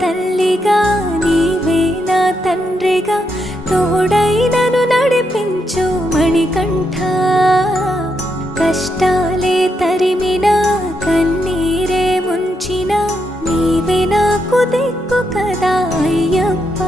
తల్లిగా నీవే నా తండ్రిగా తోడై నన్ను నడిపించు మణికంఠ కష్టాలే తరిమినా కన్నీరే ముంచినా నీవే నాకు దిక్కు కదా అయ్యప్ప